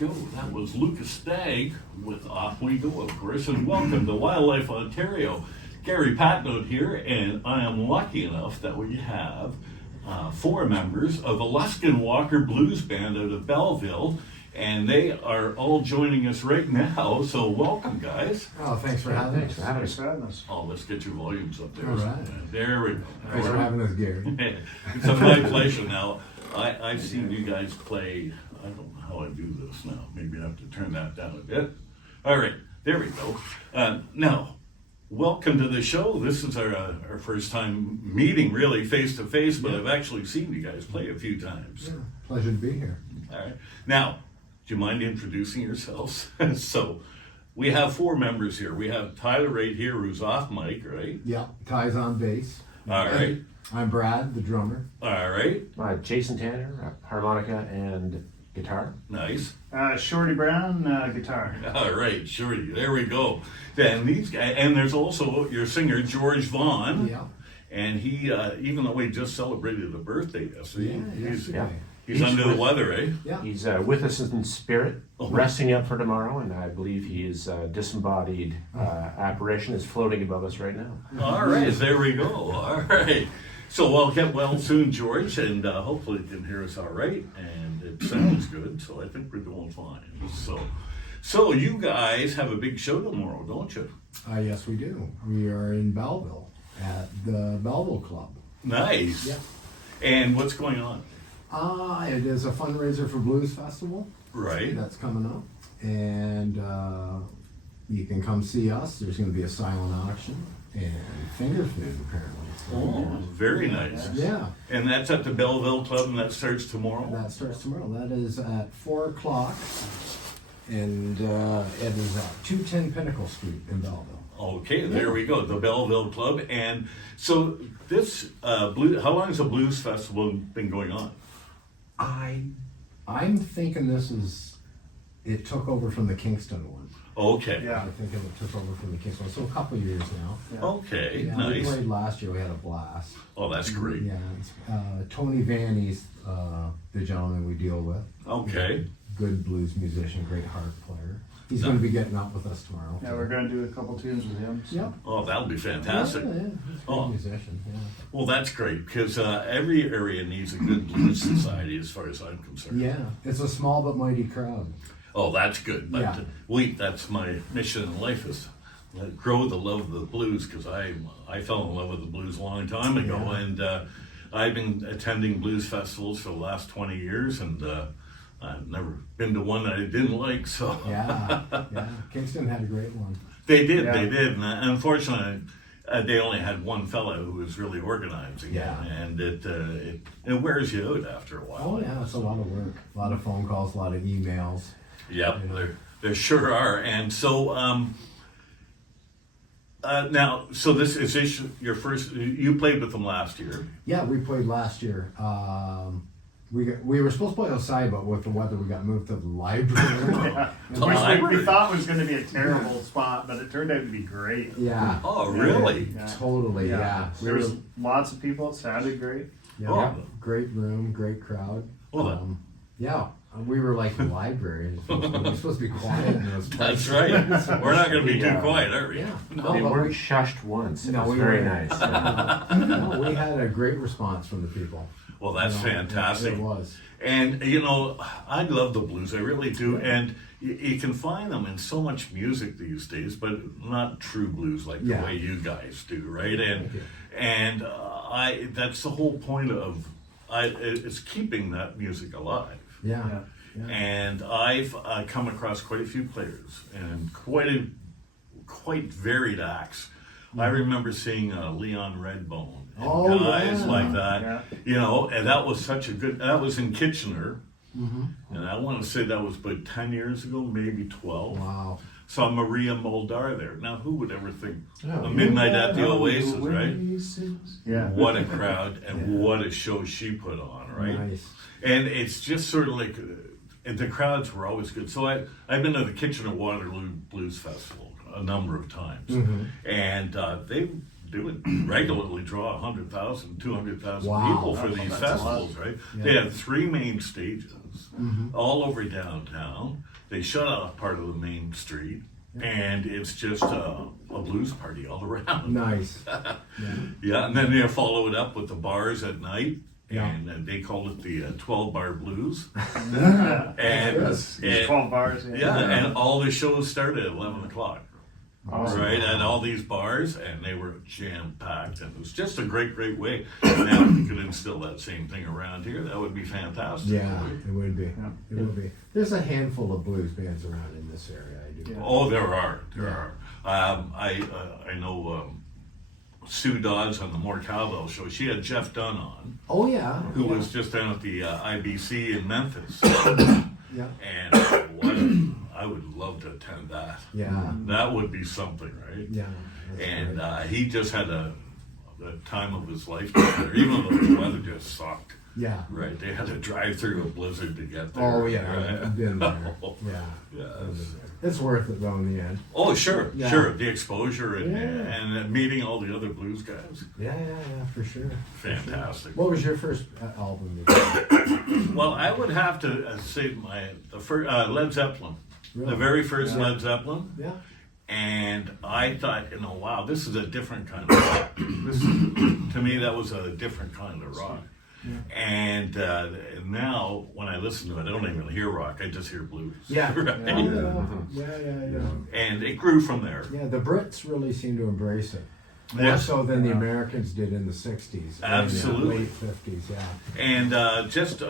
go. That was Lucas Stagg with Off We Go, of course, and welcome to Wildlife Ontario. Gary Patnote here, and I am lucky enough that we have 4 members of the Luskin Walker Blues Band out of Belleville, and they are all joining us right now, so welcome, guys. Oh, thanks for having us. Thanks for having us. Oh, let's get your volumes up there. All right. There we go. Thanks for having us, Gary. It's my pleasure. Now, I've seen you guys play. I don't know how I do this now. Maybe I have to turn that down a bit. All right, there we go. Now, welcome to the show. This is our first time meeting, really, face to face, but I've actually seen you guys play a few times. Yeah, pleasure to be here. All right. Now, do you mind introducing yourselves? So, we have 4 members here. We have Tyler right here, who's off mic, right? Yeah, Ty's on bass. All right. I'm Brad, the drummer. All right. Jaeson Tanner, harmonica and guitar. Nice. Shorty Brown, guitar. All right, Shorty. There we go. Then these guys, and there's also your singer George Vaughn. Yeah. And he, even though we just celebrated a birthday yesterday, Yeah. he's under the weather, eh? Yeah. He's with us in spirit, Oh. resting up for tomorrow, and I believe his disembodied apparition is floating above us right now. All right, there we go. All right. So I'll get well soon, George, and hopefully you can hear us all right. And it sounds good, so I think we're doing fine. So you guys have a big show tomorrow, don't you? Yes, we do. We are in Belleville at the Belleville Club. Nice. Yeah. And what's going on? It is a fundraiser for Blues Festival. Right. That's coming up. And you can come see us. There's going to be a silent auction and finger food, apparently. Oh, very nice. Yeah. And that's at the Belleville Club, and that starts tomorrow? That starts tomorrow. That is at 4 o'clock. And it is at 210 Pinnacle Street in Belleville. Okay, there we go, the Belleville Club. And so this, how long has the Blues Festival been going on? I'm thinking it took over from the Kingston one. Okay. Yeah. I think it took over from the Kingston one. So a couple of years now. Yeah. Okay, Yeah, we nice. played last year. We had a blast. Oh, that's great. Yeah, it's, Tony Vanny's the gentleman we deal with. Okay. Good blues musician, great harp player. He's going to be getting up with us tomorrow. Yeah, we're going to do a couple tunes with him. So. Yep. Oh, that'll be fantastic. Yeah, he's a great Oh. musician. Yeah. Well, that's great, because every area needs a good blues society as far as I'm concerned. Yeah, it's a small but mighty crowd. Oh, that's good. But Yeah. that's my mission in life is to grow the love of the blues, because I fell in love with the blues a long time ago, Yeah. and I've been attending blues festivals for the last 20 years, and I've never been to one that I didn't like. So Yeah, yeah. Kingston had a great one. they did, Yeah. and unfortunately. They only had one fella who was really organizing it, and it wears you out after a while. Oh yeah, it's a lot of work, a lot of phone calls, a lot of emails. Yep, there sure are. And so now, so this is your first. You played with them last year. Yeah, we played last year. We were supposed to play outside, but with the weather, we got moved to the library. Yeah. The Which library? we thought was going to be a terrible spot, but it turned out to be great. Yeah. Oh, really? Yeah. Totally. Yeah. There was lots of people. It sounded great. Yeah, Oh. great room, great crowd. Well, Yeah, we were like the library. We were supposed to be quiet. And it was That's right. We're not going to be too Yeah. quiet, are we? Yeah. They but weren't shushed once. It No, was we very weren't. nice. no, we had a great response from the people. Well, that's You know, fantastic. It was. And I love the blues. I really do. And you can find them in so much music these days, but not true blues like the way you guys do, right? Thank you. And that's the whole point of it's keeping that music alive. Yeah. And I've come across quite a few players and quite varied acts. I remember seeing Leon Redbone and guys like that, and that was that was in Kitchener, and I want to say that was about 10 years ago, maybe 12. Wow. Saw Maria Moldar there. Now, who would ever think Oh. a Midnight at the Oasis, right? Yeah. What a crowd and what a show she put on, right? Nice. And it's just sort of like, and the crowds were always good. So I've been to the Kitchener Waterloo Blues Festival a number of times, and they would regularly draw 100,000, 200,000 Wow. people for these That's a festivals, lot. right? Yeah. They had 3 main stages all over downtown. they shut off part of the main street, and it's just a blues party all around. Nice. Yeah, and then they follow it up with the bars at night. Yeah. And they called it the 12-bar blues. Yeah. and 12 bars. and all the shows started at 11 o'clock. Awesome. Right, at all these bars, and they were jam-packed, and it was just a great way. Now, if you could instill that same thing around here, that would be fantastic. Yeah, it would be. It would be. There's a handful of blues bands around in this area. I do. Yeah. Oh, there are. I know Sue Dodds on the More Cowbell show. She had Jeff Dunn on, Oh yeah. who was just down at the IBC in Memphis. Yeah. And I would love to attend that. Yeah. That would be something, right? Yeah. that's And right. he just had the time of his life down there, even though the weather just sucked. Yeah. Right, they had to drive through a blizzard to get there. Oh yeah. right? I've been there. Yeah. Yeah. I've been there. It's worth it though in the end. Oh, sure, Yeah. sure. The exposure and, Yeah. and meeting all the other blues guys. Yeah, for sure. Fantastic. What was your first album? You did? Well, I would have to say the first Led Zeppelin, Really? the very first Yeah. Led Zeppelin, Yeah. and I thought, wow, this is a different kind of rock. To me, that was a different kind of rock. Yeah. And now, when I listen to it, I don't even hear rock; I just hear blues. Yeah. Right? Yeah. And it grew from there. Yeah, the Brits really seem to embrace it. More Yes. so than the Americans did in the 60s. Absolutely. And the late 50s, yeah. And just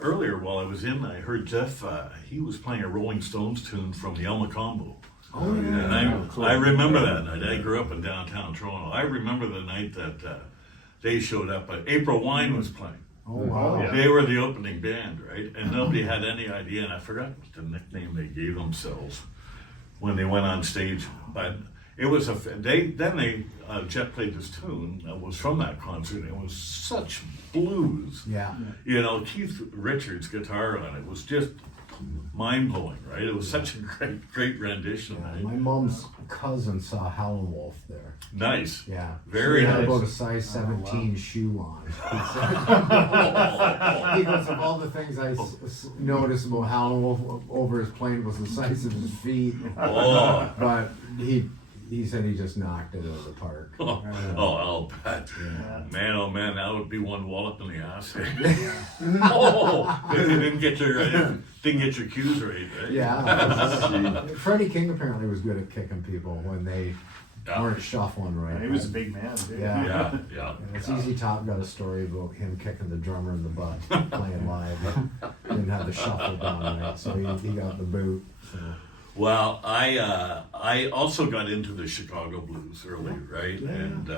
earlier, while I was in, I heard Jeff. He was playing a Rolling Stones tune from the Elma Combo. Oh, yeah. And I remember that night. I grew up in downtown Toronto. I remember the night that they showed up. April Wine was playing. Oh, wow. Yeah. They were the opening band, right? And nobody had any idea. And I forgot the nickname they gave themselves when they went on stage. But it was Jeff played this tune that was from that concert. And it was such blues. Yeah. You know, Keith Richards' guitar on it was just mind-blowing, right? It was such a great rendition. Yeah, Right? my mom's cousin saw Howlin' Wolf there. Nice. Yeah. Very she had nice. about a size 17 shoe on. He goes, of all the things I noticed about Howlin' Wolf over his plane was the size of his feet. Oh. But he said he just knocked it out of the park. Oh, I'll bet. Yeah. Man, oh man, that would be one wallop in the ass. Oh, you didn't get your cues right? Yeah. Freddie King apparently was good at kicking people when they Yeah. weren't shuffling right. He was a big man, too. Yeah. Yeah. And it's Easy Top got a story about him kicking the drummer in the butt playing live, but didn't have the shuffle down right, so he got the boot. So. Well, I also got into the Chicago blues early, right? Yeah. And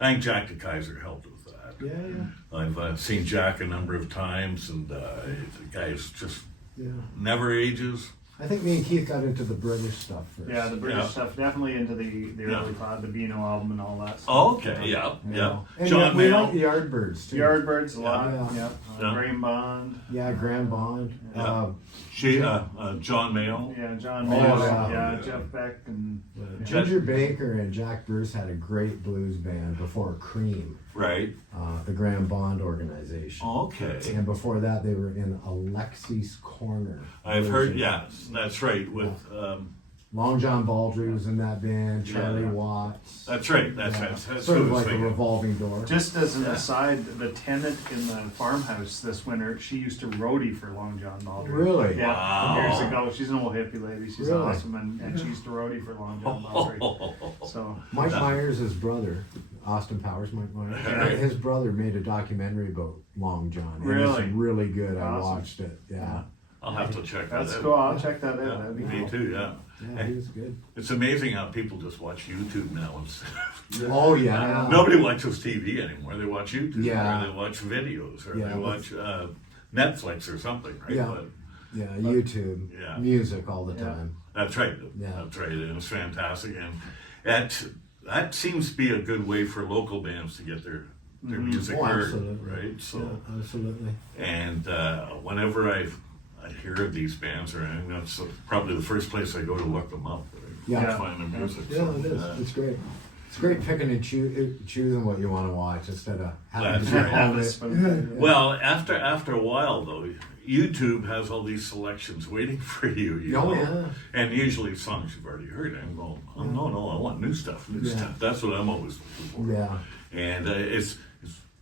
I think Jack DeKaiser helped with that. Yeah. I've seen Jack a number of times, and the guy's just Yeah. never ages. I think me and Keith got into the British stuff first. Yeah, the British Yeah. stuff, definitely into the Yeah. early pod, the Beano album and all that stuff. Oh, okay, yeah. And John we Mayall. like the Yardbirds too. Yardbirds a lot, Yeah. Yeah. Graham Bond. Yeah, Grand Bond. Yeah. John Mayall. Yeah, John Oh, Mayall, yeah. yeah, Jeff Beck, and Ginger Baker and Jack Bruce had a great blues band before Cream, Right. the Graham Bond organization. Okay. And before that, they were in Alexi's Corner. I've heard, yes, that's right. With Long John Baldry was in that band. Charlie Yeah. Watts. that's right. That's Sort of what I was like a thinking. revolving door. just as an Yeah. aside, the tenant in the farmhouse this winter, she used to roadie for Long John Baldry. Really? Yeah, Wow. years ago. She's an old hippie lady. She's Really? awesome, and she used to roadie for Long John Baldry. So Mike Myers' brother, Austin Powers, Mike Myers, Right. his brother made a documentary about Long John. And Really? It's really good. I Awesome. watched it. Yeah. I'll have to check that that's out. cool. I'll check that out. Yeah, That'd be me cool. too, yeah. Yeah, he was good. It's amazing how people just watch YouTube now. Instead Oh, yeah. Nobody watches TV anymore. They watch YouTube, Yeah. or they watch videos, or Yeah, they but- watch Netflix or something, right? Yeah. But Yeah, YouTube, Yeah. music all the Yeah. time. that's right. Yeah. That's right. And it's fantastic, and that seems to be a good way for local bands to get their music Oh, heard, absolutely. right? So, Yeah, absolutely. and whenever I hear of these bands, or anything, that's probably the first place I go to look them up. Right? Yeah. To find their music. Yeah, So, it is. It's great. It's great picking and choosing what you want to watch instead of having That's to right. own That's it. fun. Well, after a while, though, YouTube has all these selections waiting for you. You Oh, know? yeah. And usually songs you've already heard. I'm going, oh, no, I want new stuff, new Yeah. stuff. That's what I'm always looking for. Yeah. And it's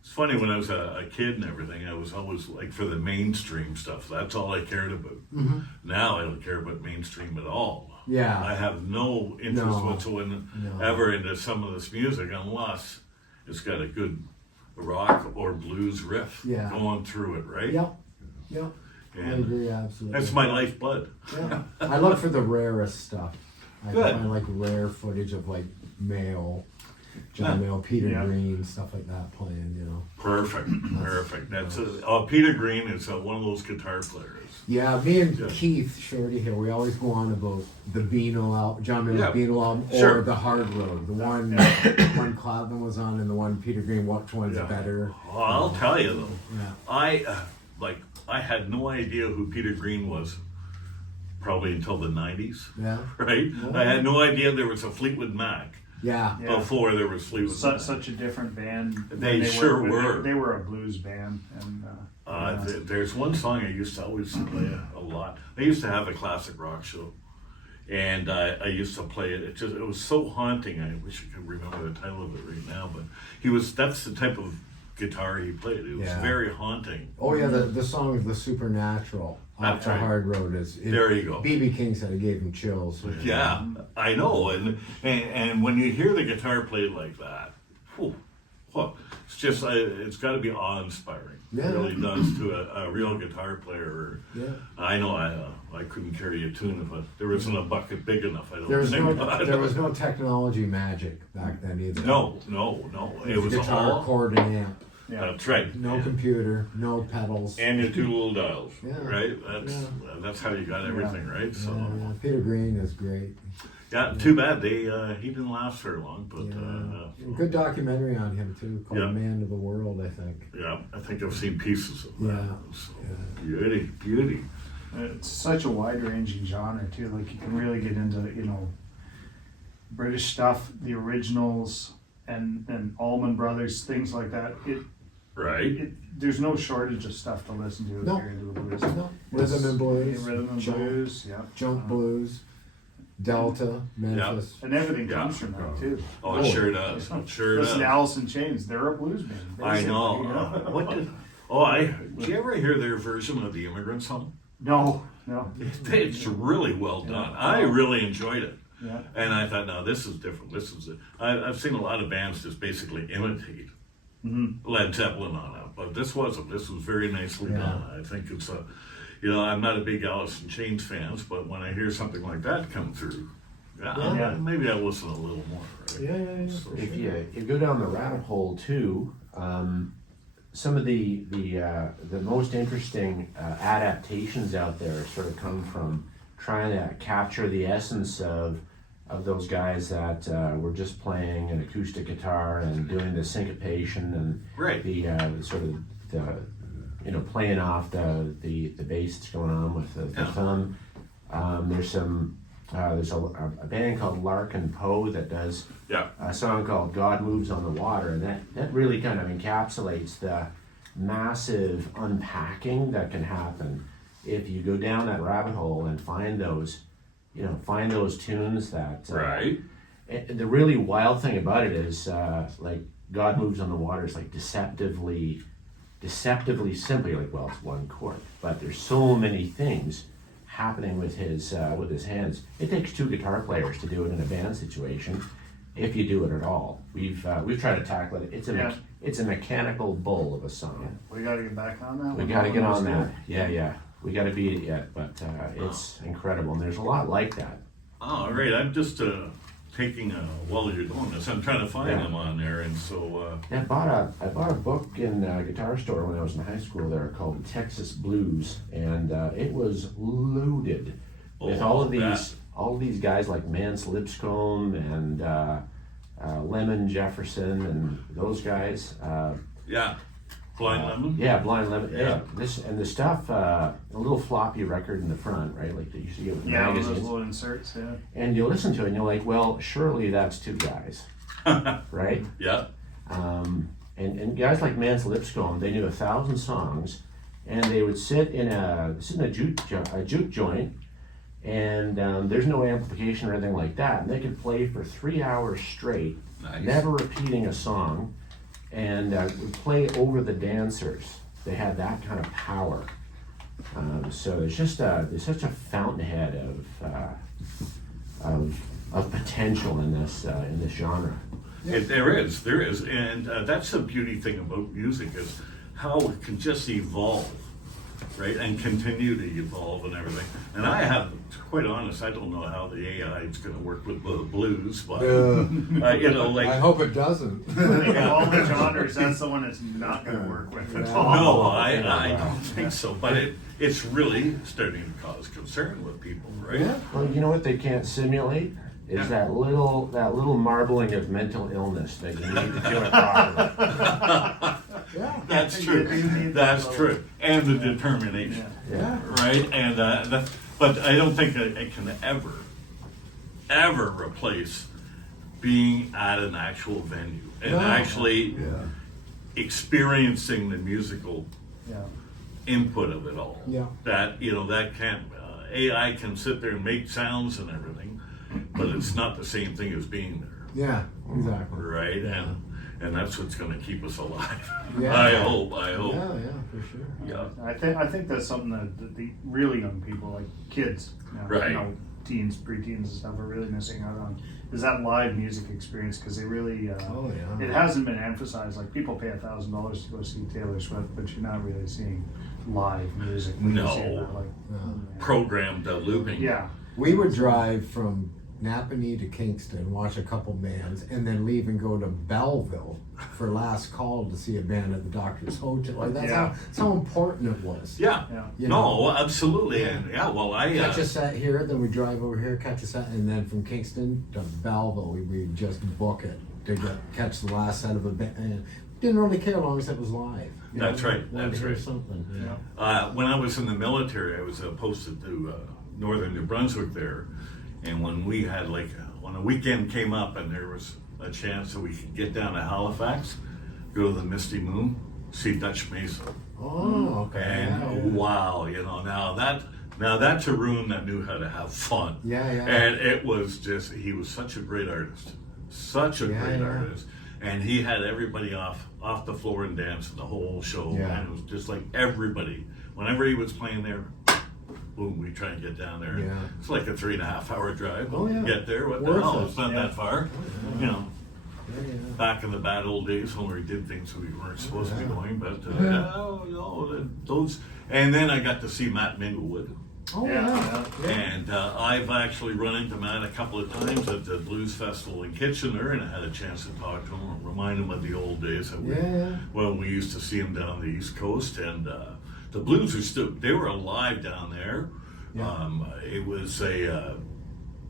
funny, when I was a kid and everything, I was always like for the mainstream stuff. That's all I cared about. Mm-hmm. Now I don't care about mainstream at all. Yeah. I have no interest No. whatsoever into some of this music unless it's got a good rock or blues riff Yeah. going through it, right? Yep. Yep. I And agree, absolutely. that's my lifeblood. Yeah. I look for the rarest stuff. I Good. find like rare footage of like Mayle, John Yeah. Mayle, Peter Yeah. Green, stuff like that playing, you know. Perfect. That's Peter Green is one of those guitar players. Yeah, me and Yeah. Keith Shorty here, we always go on about the Beano album, John Mayall's Yeah. Beano album, Sure. or the Hard Road. The one Cloudman was on, and the one Peter Green. Which one's Yeah. better? Well, I'll tell you though, Yeah. I had no idea who Peter Green was, probably until the '90s, Yeah. right? I had no idea there was a Fleetwood Mac Yeah. Yeah. before there was Fleetwood Mac. Such a different band. They when sure when were. They were a blues band, and There's one song I used to always play a lot. I used to have a classic rock show, and I used to play it. It was so haunting. I wish I could remember the title of it right now. But that's the type of guitar he played. It was Yeah. very haunting. Oh yeah, the song "The Supernatural" off That's the right. Hard Road is. There you go. BB King said it gave him chills. Yeah, I know. And when you hear the guitar played like that, whew, it's just it's got to be awe-inspiring. Yeah. It really does to a real guitar player. Yeah. I know I couldn't carry a tune if there wasn't a bucket big enough. I don't There was think. there was no technology magic back then either. No. It was guitar, all. chord, and amp. That's right. No computer, no pedals. And your two little dials, Yeah. right? That's how you got everything, right? So Yeah, Peter Green is great. yeah, too bad he didn't last very long, but Yeah. Good documentary on him too, called Yeah. Man of the World, I think. yeah, I think I've seen pieces of that. Yeah. So, Yeah. beauty. it's such a wide-ranging genre too. Like you can really get into British stuff, the originals, and Allman Brothers, things like that. Right. There's no shortage of stuff to listen to if No. you're into the blues. No, rhythm and blues, Rhythm and jump, blues, yeah. jump blues, Delta, Memphis. And everything Yeah. comes from that too. Oh, it sure does. It sure Listen to does. Alice in Chains, they're a blues band. I basically, know. you know? What did? Did you ever hear their version of the Immigrant Song? No. It's really well done. I really enjoyed it. Yeah. And I thought, no, this is different. This is it. I've seen a lot of bands just basically imitate Led Zeppelin on it, but this wasn't. This was very nicely Yeah. done. I think it's I'm not a big Alice in Chains fan, but when I hear something like that come through, Yeah. maybe I'll listen a little more. Right? Yeah, So- for If sure. you go down the rabbit hole too, some of the most interesting adaptations out there sort of come from trying to capture the essence of those guys that were just playing an acoustic guitar and doing the syncopation and Right. the sort of the playing off the bass that's going on with the Yeah. thumb. There's a band called Larkin Poe that does Yeah. a song called God Moves on the Water, and that really kind of encapsulates the massive unpacking that can happen if you go down that rabbit hole and find those tunes that Right. and the really wild thing about it is like God Moves on the Water is like deceptively simply like, well, it's one chord, but there's so many things happening with his hands. It takes two guitar players to do it in a band situation, if you do it at all. We've tried to tackle it. It's a mechanical bull of a song. We got to get back on that. We one. got to get That on one was that. Yeah. We got to beat it yet, but it's incredible, and there's a lot like that. Oh, right. I'm just taking while you're doing this. I'm trying to find Yeah. them on there, and so I bought a book in a guitar store when I was in high school there called Texas Blues, and it was loaded with all of these guys like Mance Lipscomb and Lemon Jefferson and those guys. yeah, Blind Lemon. Yeah, Blind Lemon. Yeah. Yeah, the stuff. A little floppy record in the front, right? Like they used to get with Yeah, one of those magazines. little inserts, yeah. And you listen to it, and you're like, well, surely that's two guys, right? Yeah. And guys like Mance Lipscomb, they knew 1,000 songs, and they would sit in a juke joint, and there's no amplification or anything like that, and they could play for 3 hours straight, Nice. never repeating a song, and would play over the dancers. They had that kind of power. So there's such a fountainhead of potential in this genre. There is, and that's the beauty thing about music is how it can just evolve, right, and continue to evolve and everything. And I have, to be quite honest, I don't know how the AI is going to work with blues, but you know, like I hope it doesn't. Of all the genres, that's the one that's not going to work with at all. no, I don't think so. But it's really starting to cause concern with people, right? Yeah. Well, you know what they can't simulate is Yeah. that little marbling of mental illness that you need to do it properly. Yeah. That's You true. need That's those. true, and the determination. Yeah. Yeah. Right, and but I don't think that it can ever replace being at an actual venue and No. actually Yeah. experiencing the musical Yeah. input of it all. Yeah. That that can't AI can sit there and make sounds and everything, but it's not the same thing as being there, Yeah, exactly. right? And that's what's going to keep us alive. Yeah. I hope. Yeah, yeah, for sure. Yeah. I think that's something that the really young people, like kids, Right. teens, preteens and stuff, are really missing out on. Is that live music experience? Because they really, Oh, yeah. it hasn't been emphasized. Like people pay $1,000 to go see Taylor Swift, but you're not really seeing live music. when you No. see that, like, Programmed looping. yeah. We would drive from Napanee to Kingston, watch a couple bands, and then leave and go to Belleville for last call to see a band at the Doctor's Hotel. Like that's how important it was. Yeah. Yeah. You No, know? absolutely. And well, I Catch a set here, then we drive over here, catch a set, and then from Kingston to Belleville, we just book it to catch the last set of a band. And didn't really care as long as it was live. You That's know? right, Wanted that's to hear right. something. Yeah. when I was in the military, I was posted to northern New Brunswick there, and when we had when a weekend came up and there was a chance that we could get down to Halifax, go to the Misty Moon, see Dutch Mesa, Oh, okay. and wow, now that's a room that knew how to have fun. Yeah, yeah. And it was just he was such a great artist, such a great yeah. artist. And he had everybody off the floor and dancing the whole show. Yeah. And it was just like everybody. Whenever he was playing there, boom, we try and get down there. Yeah. It's like a 3.5 hour drive. Oh, yeah. Get there. What the Worth hell? it. It's not Yeah. that far. You know, Yeah, yeah. back in the bad old days when we did things we weren't supposed to be Yeah. doing. But Yeah. those. And then I got to see Matt Minglewood. Oh, Yeah, yeah. And I've actually run into Matt a couple of times at the Blues Festival in Kitchener, and I had a chance to talk to him and remind him of the old days that Yeah. when we used to see him down the East Coast. And the Blues they were alive down there. Yeah. It was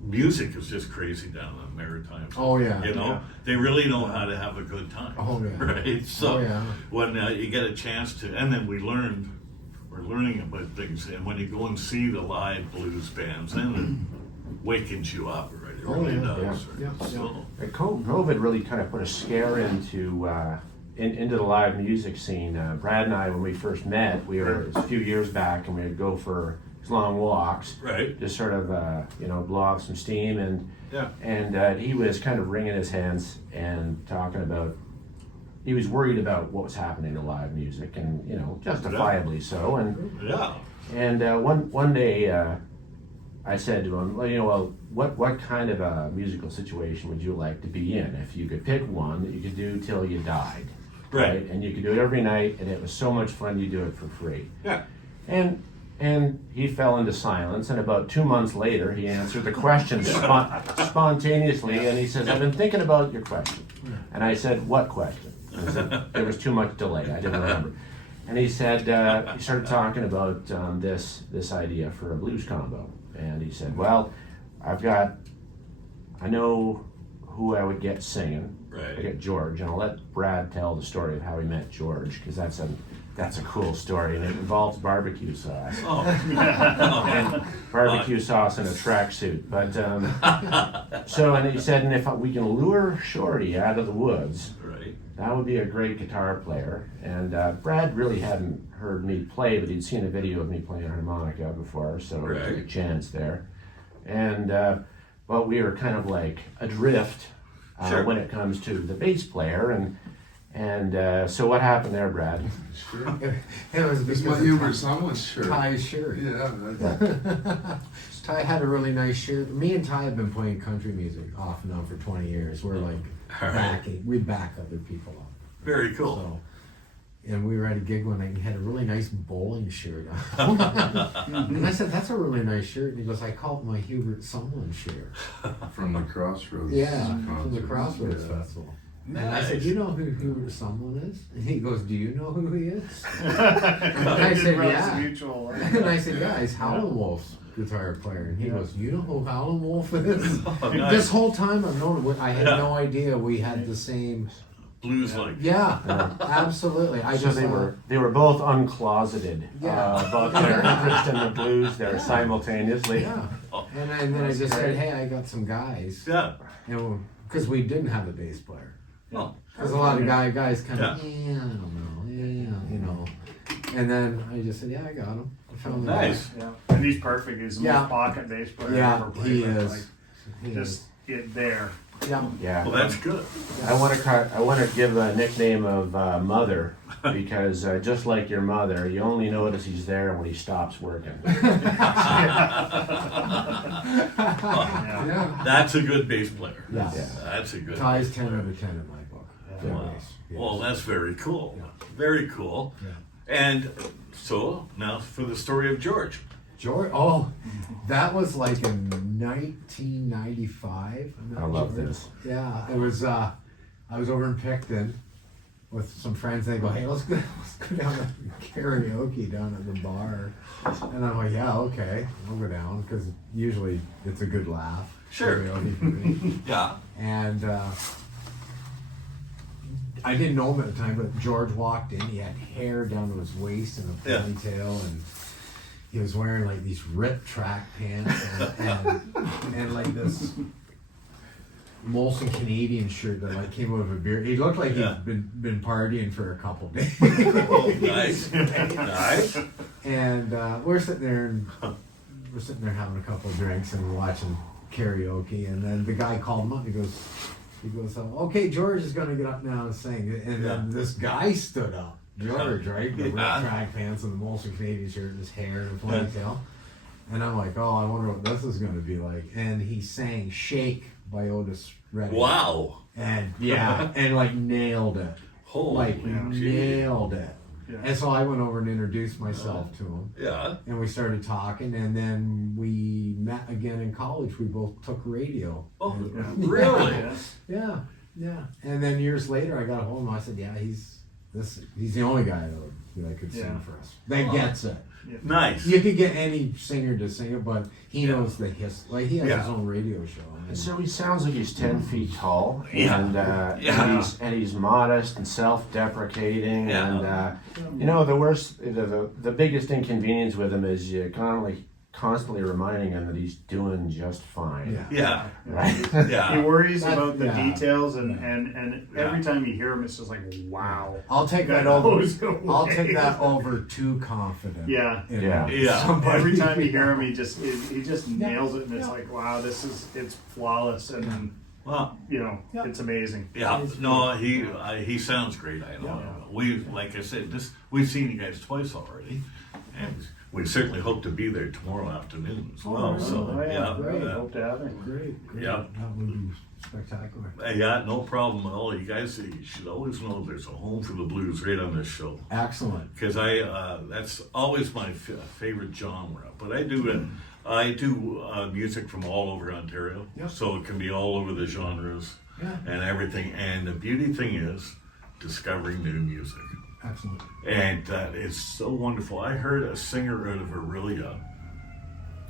music is just crazy down in the Maritimes. Oh, yeah. You know, Yeah. they really know how to have a good time. Oh, yeah. Right? So Oh, yeah. when you get a chance to, and then we're learning about things, and when you go and see the live blues bands, then it wakens you up, right? It Oh, really yeah, does. yeah, right? yeah, So, COVID really kind of put a scare into the live music scene. Brad and I, when we first met, it was a few years back, and we would go for these long walks, right? just sort of blow off some steam, and Yeah. he was kind of wringing his hands and talking about. He was worried about what was happening to live music, and justifiably so. Yeah. And one day, I said to him, what kind of a musical situation would you like to be in if you could pick one that you could do till you died, Right. And you could do it every night, and it was so much fun, you do it for free. Yeah. And he fell into silence, and about 2 months later, he answered the question spontaneously, and he says, "I've been thinking about your question." And I said, "What question?" And I said, there was too much delay, I didn't remember. And he said, he started talking about this idea for a blues combo. And he said, well, I know who I would get singing. Right. I get George, and I'll let Brad tell the story of how he met George, because that's a cool story, and it involves barbecue sauce. Oh. And barbecue sauce in a tracksuit. But and he said, and if we can lure Shorty out of the woods, Right. that would be a great guitar player. And Brad really hadn't heard me play, but he'd seen a video of me playing harmonica before, so we took a chance there. And but we were kind of like adrift when it comes to the bass player. And so what happened there, Brad? Sure. It was It's because my of humor, someone's shirt. Ty's shirt. Yeah. Ty had a really nice shirt. Me and Ty have been playing country music off and on for 20 years. We're like we back other people up. Very cool. So, and we were at a gig one night and he had a really nice bowling shirt on. And I said, that's a really nice shirt. And he goes, I call it my Hubert Sumlin shirt. From the Crossroads. Yeah, from the concert. Crossroads Yeah. Festival. And I said, you know who Hubert Sumlin is? And he goes, do you know who he is? And I said, yeah. Mutual. And I said, yeah, he's Howlin' Wolf's guitar player. And he goes, you know who Howlin' Wolf is? Oh, nice. This whole time I've known him, I had no idea we had the same. Blues like. Yeah, absolutely. I So just they were both uncloseted Yeah. about their interest in the blues there simultaneously. Yeah. And then I just said, hey, I got some guys. Yeah. Because we didn't have a bass player. Oh. Because a lot of guys kind of, Yeah. I don't know, you know. And then I just said, yeah, I got him. I found the Nice. Yeah, and he's perfect. He's the Yeah. most pocket bass player I've Yeah, ever played he with. is. Like, He just is. get there. Yeah. Yeah. Well, that's good. I want to give a nickname of Mother because just like your mother, you only notice he's there when he stops working. Yeah. That's a good bass player. Yeah. That's a good. Ty's 10 out of 10 in my book. for Wow. bass. Yes. Well, that's very cool. Yeah. Very cool. Yeah. And so now for the story of George. George, oh, that was like in 1995. I'm I not love sure. this. Yeah, it was. I was over in Picton with some friends. They go, "Hey, let's go down to karaoke down at the bar." And I'm like, "Yeah, okay, I'll go down," because usually it's a good laugh. Sure. Karaoke for me. Yeah. And I didn't know him at the time, but George walked in. He had hair down to his waist and a Yeah. ponytail, and he was wearing like these ripped track pants and like this Molson Canadian shirt that like came out of a beer. He looked like Yeah. he'd been partying for a couple days. Oh, nice. Nice. And we're sitting there having a couple of drinks and watching karaoke, and then the guy called him up. He goes, okay, George is going to get up now and sing. And then this guy stood up, George, right? The ripped track pants and the Molson Canadian shirt and his hair and a ponytail. And I'm like, oh, I wonder what this is going to be like. And he sang "Shake" by Otis Redding. Wow. And yeah, and like nailed it. Holy gee. Nailed it. Yeah. And so I went over and introduced myself to him. Yeah. And we started talking, and then we met again in college. We both took radio. Oh, And- really? Yeah. Yeah. And then years later, I got a hold of him. I said, "Yeah, he's the only guy that could sing Yeah. for us. That gets it. Nice. You could get any singer to sing it, but he knows the history. Like he has his own radio show. And So he sounds like he's 10 feet tall, Yeah. and he's modest and self-deprecating, Yeah. and the biggest inconvenience with him is you constantly reminding him that he's doing just fine. yeah. Yeah. Right. He Yeah. worries That- about the yeah. details, and every Yeah. time you hear him, it's just like, wow. I'll take that That over. goes away. I'll take that over too confident. Yeah. in Yeah. Yeah. somebody. Every time you hear him, he just nails it, and it's Yeah. like, wow, it's flawless, and Well, it's amazing. yeah. No, he sounds great. I know. Like I said, we've seen you guys twice already, and we certainly hope to be there tomorrow afternoon as well. So Oh, yeah, great. yeah. Hope to have him. Great. Yeah. That would be spectacular. Yeah, no problem at all. You guys you should always know there's a home for the blues right on this show. Excellent. Because that's always my favorite genre. But I do music from all over Ontario, Yeah. so it can be all over the genres Yeah. and everything. And the beauty thing is discovering new music, Excellent. and that is so wonderful. I heard a singer out of Aurelia.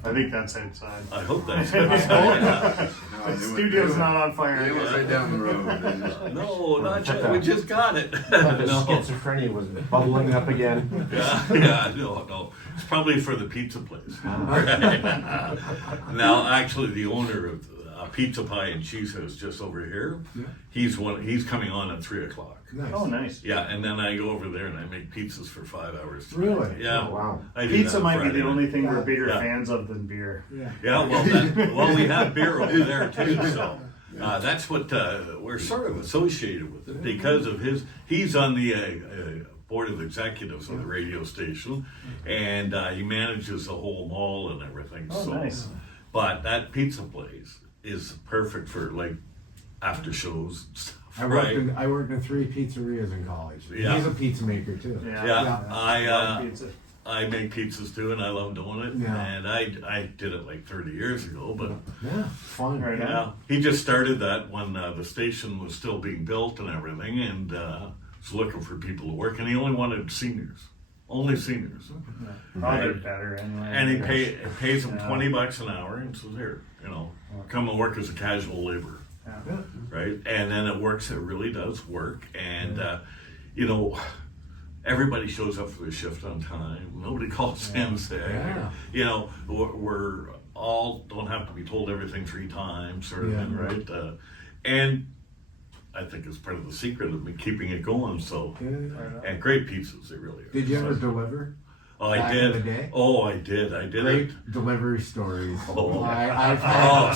I think that's outside. I hope that's No, The they studio's went- not on fire. They went right down the road. They just- no, not yet. We just got it. The No. schizophrenia was bubbling up again. Yeah, no. It's probably for the pizza place. Now, actually, the owner of Pizza Pie and Cheese House just over here. Yeah. He's coming on at 3:00. Nice. Oh, nice. Yeah, and then I go over there and I make pizzas for 5 hours. Really? Yeah. Oh, wow. I do Pizza that might be Friday the night. only thing we're bigger Yeah. fans of than beer. Yeah. Yeah, well, we have beer over there too, so that's what we're sort of associated with it because of he's on the board of executives of the radio station, and he manages the whole mall and everything. Oh, so, nice. But that pizza place is perfect for like after shows stuff. I worked in 3 pizzerias in college. Yeah. He's a pizza maker too. Yeah, Pizza. I make pizzas too, and I love doing it. Yeah. And I did it like 30 years ago, but Yeah, fun. Right. yeah, he just started that when the station was still being built and everything, and was looking for people to work, and he only wanted seniors, only seniors. Oh, they're better anyway. And he pays them Yeah. $20 an hour, and says, "Here, come and work as a casual laborer." Yeah. Right? And then it works. It really does work, and everybody shows up for their shift on time. Nobody calls in sick. Yeah. We're all don't have to be told everything 3 times, sort of Yeah. thing, right? And I think it's part of the secret of me keeping it going. So, Yeah. and great pizzas, they really are. Did you ever deliver? Oh, I back did. in the day? Oh, I did. I did Great it. delivery stories. Oh. I've had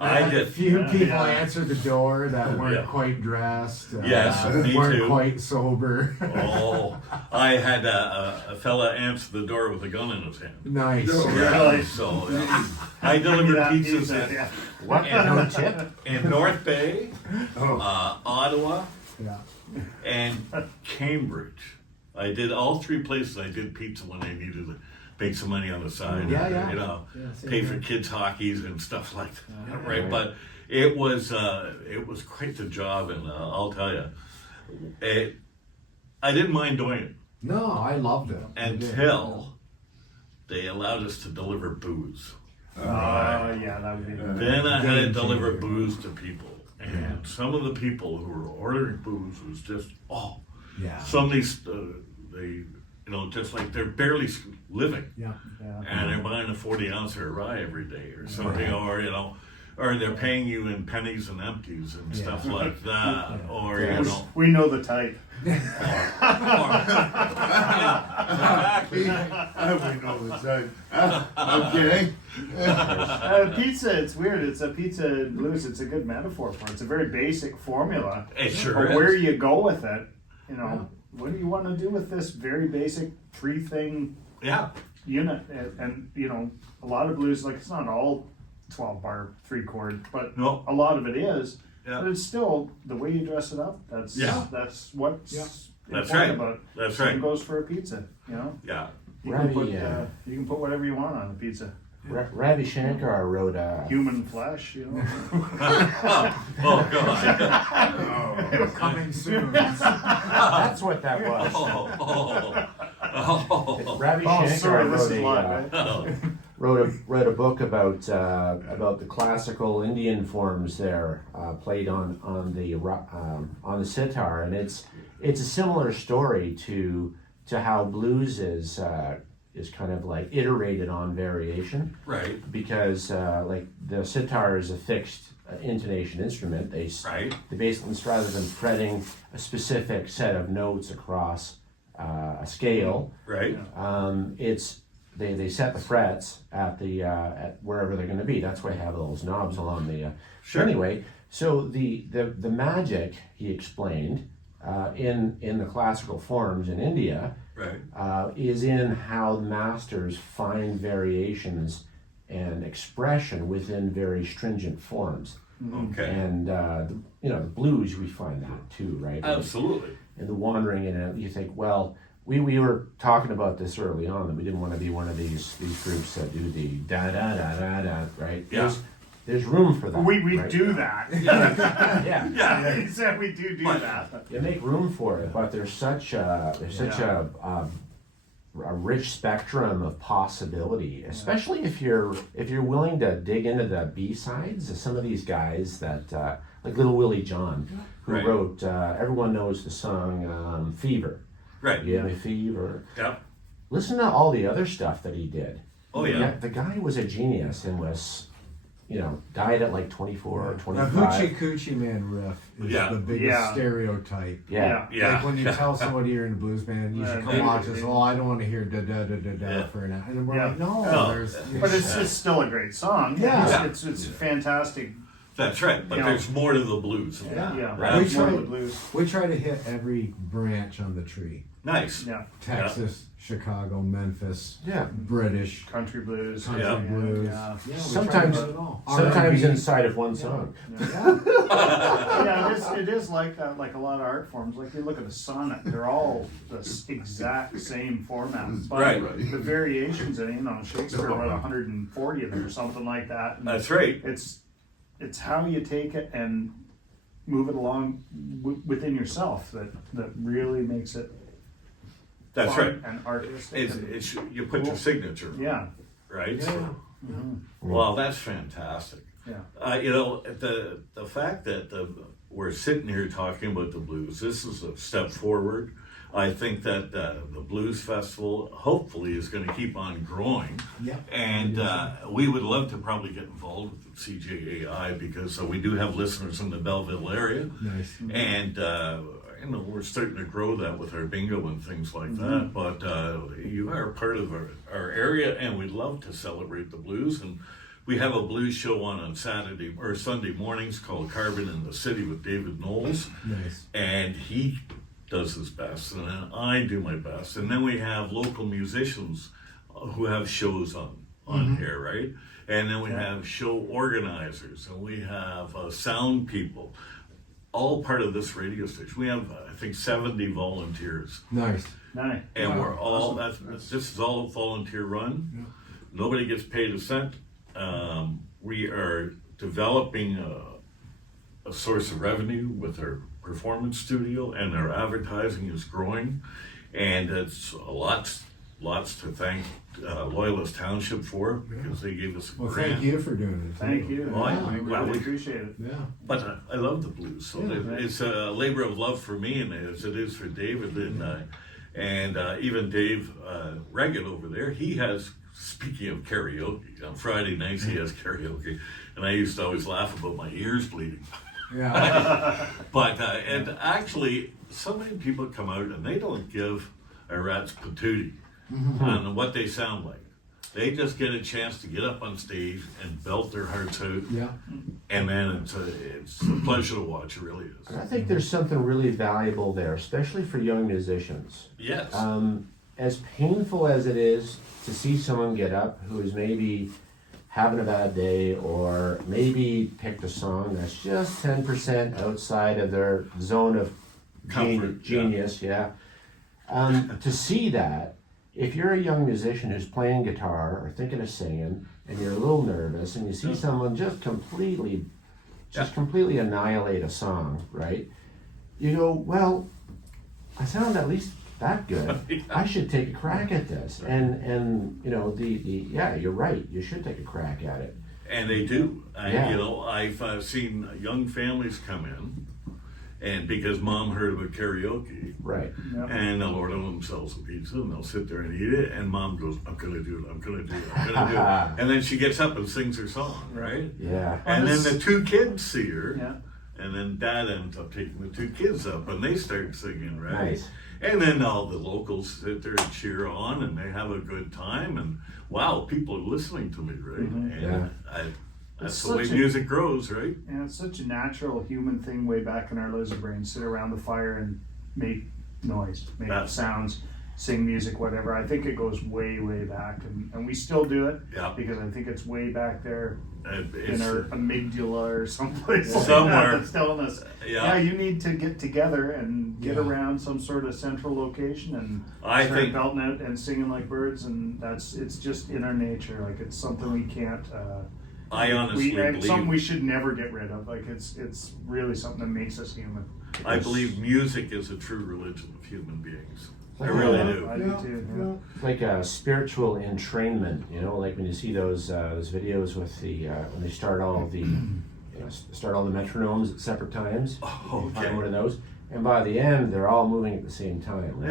I a did. few people Yeah. answer the door that weren't Yeah. quite dressed. Yes, me weren't too. quite sober. Oh, I had a fella answer the door with a gun in his hand. Nice. Oh, Really? So I delivered That pizzas pizza, yeah. What? No tip? in North Bay, Oh. Ottawa, Yeah. and Cambridge. I did all 3 places. I did pizza when I needed to make some money on the side. Yeah, yeah. You Yeah, same pay here. for kids' hockeys and stuff like that. Yeah. Right, but it was quite the job, and I'll tell you, I didn't mind doing it No, I loved it. I did. until they allowed us to deliver booze. Oh, yeah, that would be. Then I had to Game deliver changer. booze to people, and some of the people who were ordering booze was just Yeah. some of these they just like they're barely living, Yeah. Yeah. and they're buying a 40-ounce of rye every day or something, or they're paying you in pennies and empties and stuff like that, or Yeah. We know the type. We know the time. Okay. Pizza, it's weird. It's a pizza and blues. It's a good metaphor for it. It's a very basic formula. It sure But is. where you go with it, what do you want to do with this very basic 3-thing Yeah, unit? And a lot of blues, like it's not all 12-bar 3-chord, but No. a lot of it is. Yeah. But it's still the way you dress it up. That's what's Yeah. That's important right. about it. That's Same right. goes for a pizza. Yeah. You Ravi, can put whatever you want on a pizza. Ravi Shankar wrote a. Human flesh, Oh God. Coming soon. That's what that was. Ravi Oh, Shankar sorry, this wrote is a, live, wrote a book about the classical Indian forms there, played on the sitar, and it's a similar story to how blues is kind of like iterated on variation, Right. because like the sitar is a fixed intonation instrument. They basically, rather than fretting a specific set of notes across a scale, Right. it's they set the frets at at wherever they're going to be. That's why I have those knobs along the. Sure. Anyway, so the magic, he explained, in the classical forms in India, Right. is in how the masters find variations and expression within very stringent forms. Okay. And the blues, we find that too, right? Absolutely. And the wandering in it, you think, well, we were talking about this early on, that we didn't want to be one of these groups that do the da da da da da, right? Yeah. There's room for that. We right? do that. Yeah. Yeah. He said we do But- that. You make room for it, but there's such a rich spectrum of possibility, especially if you're willing to dig into the B-sides. Some of these guys that like Little Willie John, who Right. wrote everyone knows the song Fever. Right. Yeah, Fever. Yep. Listen to all the other stuff that he did. Oh, yeah. The guy was a genius and was died at like 24 or The 25. Hoochie Coochie Man riff is Yeah. the biggest Yeah. stereotype. Yeah. Yeah. Like when you tell somebody you're in a blues band, you should come watch us. Oh, I don't want to hear da da da da da Yeah. for an hour. And we're Yeah. like, no, No. there's. But it's still a great song. Yeah. It's fantastic. That's right, but Yeah. there's more to the blues. Yeah. Yeah, Right. We that's one of try- the blues. We try to hit every branch on the tree. Nice. Yeah, Texas, Chicago, Memphis, Yeah. British, country blues. country Yeah. blues. Yeah. we Sometimes- try to hit it all. Sometimes R&B. inside of one song. Yeah. Yeah, it is like that, like a lot of art forms. Like you look at a sonnet, they're all the exact same format. But Right. the variations in it, Shakespeare wrote 140 of them or something like that. And That's right. it's how you take it and move it along within yourself that really makes it That's fun right. and artistic. It's you put your signature, Yeah. right? Yeah. Mhm. Well, that's fantastic. Yeah. The fact that we're sitting here talking about the blues, this is a step forward. I think that the Blues Festival hopefully is going to keep on growing. Yeah. And we would love to probably get involved with CJAI because we do have listeners in the Belleville area. Nice. And we're starting to grow that with our bingo and things like that. But you are part of our area, and we'd love to celebrate the blues. And we have a blues show on Saturday or Sunday mornings called Carbon in the City with David Knowles, Nice. and he does his best, and then I do my best. And then we have local musicians who have shows on here, right? And then we have show organizers, and we have sound people. All part of this radio station. We have, I think, 70 volunteers, Nice. Nice. and Wow. we're all. This is all volunteer run. Yeah. Nobody gets paid a cent. We are developing a source of revenue with our performance studio, and our advertising is growing, and it's lots to thank Loyalist Township for because they gave us a Well, grant. thank you for doing it. Thank you. Well, We well, really appreciate it. Yeah. But I love the blues, so Yeah. it's a labor of love for me, and as it is for David, and even Dave Regan over there. He has, speaking of karaoke, on Friday nights he has karaoke, and I used to always laugh about my ears bleeding. Yeah. But and actually, so many people come out and they don't give a rat's patootie on what they sound like. They just get a chance to get up on stage and belt their hearts out, Yeah. and then it's a pleasure to watch. It really is. And I think there's something really valuable there, especially for young musicians. Yes. As painful as it is to see someone get up who is maybe having a bad day or maybe picked a song that's just 10% outside of their zone of Comfort, genius, to see that, if you're a young musician who's playing guitar or thinking of singing and you're a little nervous and you see someone just completely annihilate a song, right? You go, well, I sound at least that good. I should take a crack at this. And you're right. You should take a crack at it. And they do. Yeah. I've seen young families come in, and because mom heard about karaoke, Right. Yep. and they'll order themselves a pizza, and they'll sit there and eat it, and mom goes, "I'm gonna do it. I'm gonna do it. I'm gonna do it." And then she gets up and sings her song, right? Yeah. And then this- the two kids see her, Yeah. and then dad ends up taking the two kids up, and they start singing, right? Nice. And then all the locals sit there and cheer on, and they have a good time, and wow, people are listening to me, right? And Yeah. that's It's the way such a- music grows, right? And it's such a natural human thing way back in our lizard brains, sit around the fire and make noise, make Yeah. sounds, sing music, whatever. I think it goes way, way back, and we still do it Yeah. because I think it's way back there in It's, our amygdala or someplace like Somewhere. that that's telling us, Yeah. you need to get together and get Yeah. around some sort of central location and I start think- belting out and singing like birds, and it's just in our nature. Like it's something we can't. I honestly Something believe. we should never get rid of. Like it's really something that makes us human. I believe music is a true religion of human beings. I Yeah. really I do. do too. Yeah. It's like a spiritual entrainment, like when you see those videos with the when they start all the start all the metronomes at separate times. Oh, You find okay. one of those, and by the end they're all moving at the same time. Right?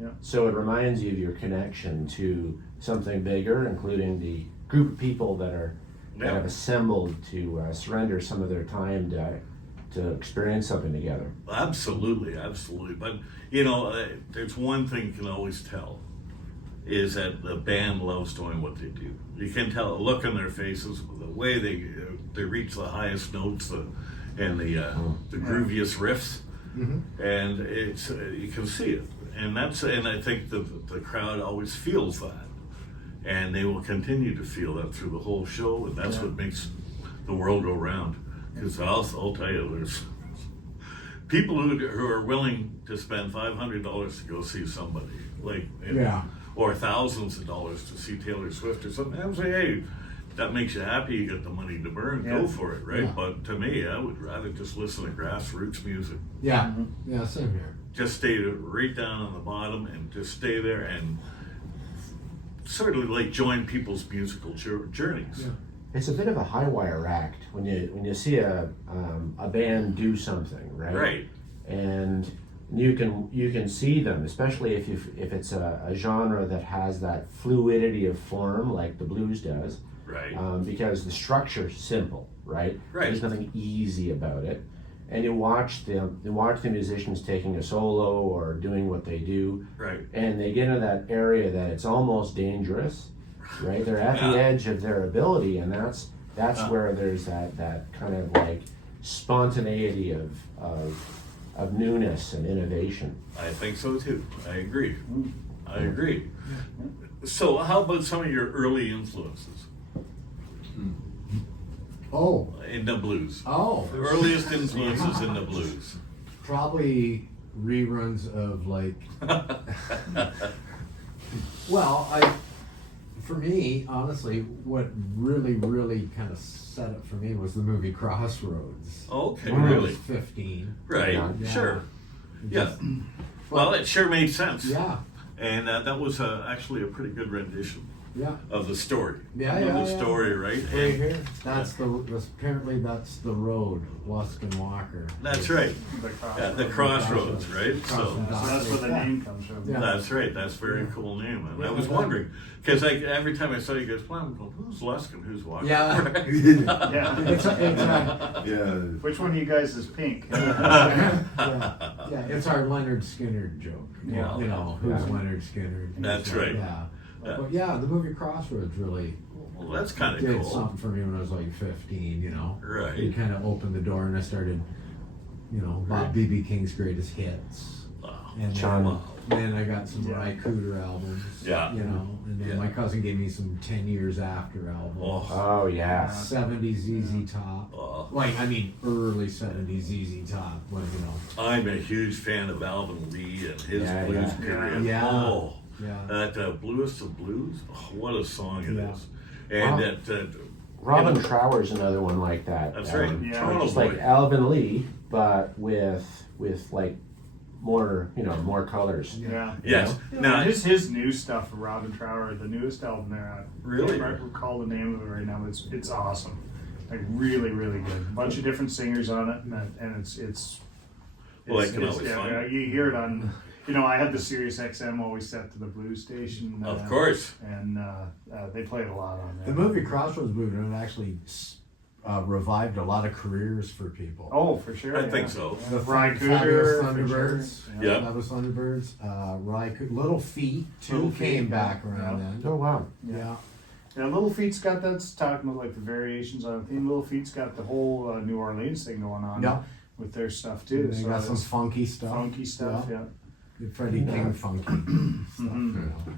Yeah. So it reminds you of your connection to something bigger, including the group of people that are that have assembled to surrender some of their time to experience something together. Absolutely, absolutely. But you know, there's one thing you can always tell is that the band loves doing what they do. You can tell a look on their faces, the way they reach the highest notes and the grooviest riffs, and it's you can see it, and I think the crowd always feels that, and they will continue to feel that through the whole show, and that's what makes the world go round. Because I'll tell you, there's people who are willing to spend $500 to go see somebody, like, or thousands of dollars to see Taylor Swift or something. I would say, hey, that makes you happy, you get the money to burn, go for it, right? But to me, I would rather just listen to grassroots music. Yeah, same here. Just stay right down on the bottom and just stay there and sort of like join people's musical journeys. Yeah. It's a bit of a high wire act when you see a band do something, right? Right. And you can see them, especially if it's a genre that has that fluidity of form like the blues does. Right. Because the structure's simple, right? Right. There's nothing easy about it. And you watch the musicians taking a solo or doing what they do. Right. And they get into that area that it's almost dangerous, right? They're at the edge of their ability, and that's where there's that kind of like spontaneity of newness and innovation. I think so too. I agree. I agree. So how about some of your early influences in the blues? The earliest influences in the blues. Probably reruns of like, for me, honestly, what really kind of set it for me was the movie Crossroads. Okay, When I really? was 15. Right, Yeah. sure. Just- Well, it sure made sense. Yeah, And that was actually a pretty good rendition yeah. of the story. Yeah, of yeah, the yeah. story, right? Right And here. Apparently that's the road, Luskin Walker. that's right. The crossroads. Yeah, the crossroads, right? So So that's where the name comes from. Yeah. that's right. That's a very cool name. And I was wondering because every time I saw you guys play, I'm going, "Who's Luskin? Who's Walker?" Yeah. Yeah. It's Yeah. Which one of you guys is pink? yeah, it's our Leonard Skinner joke. Yeah. You know, who's Leonard Skinner? That's right. Yeah. But yeah, the movie Crossroads really Well, that's kind of did cool. something for me when I was like 15, you know. Right. It kind of opened the door and I started, bought B.B. King's greatest hits. Wow. And Charming. then I got some Ry Cooder albums. Yeah. And then my cousin gave me some 10 Years After albums. Oh yeah. 70s ZZ Top. Early 70s ZZ Top. I'm a huge fan of Alvin Lee and his blues period. Yeah. Oh, Yeah. that Bluest of Blues. Oh, what a song it is. And that. Robin Trower's another one like that. That's right. Yeah. Toronto Just boy. like Alvin Lee, but with like more colors. Yeah. Yes. Now Now, his new stuff for Robin Trower, the newest album there. Really? I can't recall the name of it right now. But it's awesome. Like really good. A bunch of different singers on it, and it's. Well, I can always find. You hear it on. I had the Sirius XM always set to the blues station. Of course. And they played a lot on there. The movie Crossroads movement actually revived a lot of careers for people. Oh, for sure. I think so. The Ry Fabulous Cooder, Thunderbirds. for sure. Yeah. Fabulous Thunderbirds. Ry Cooder. Little Feat too Little came Feat, back yeah. around then. Oh wow. Yeah. Yeah, Little Feat's got that's talking about like the variations on the theme. Little Feat's got the whole New Orleans thing going on Yeah. with their stuff too. They So got some it's funky stuff. funky stuff, yeah. Freddie King funky stuff.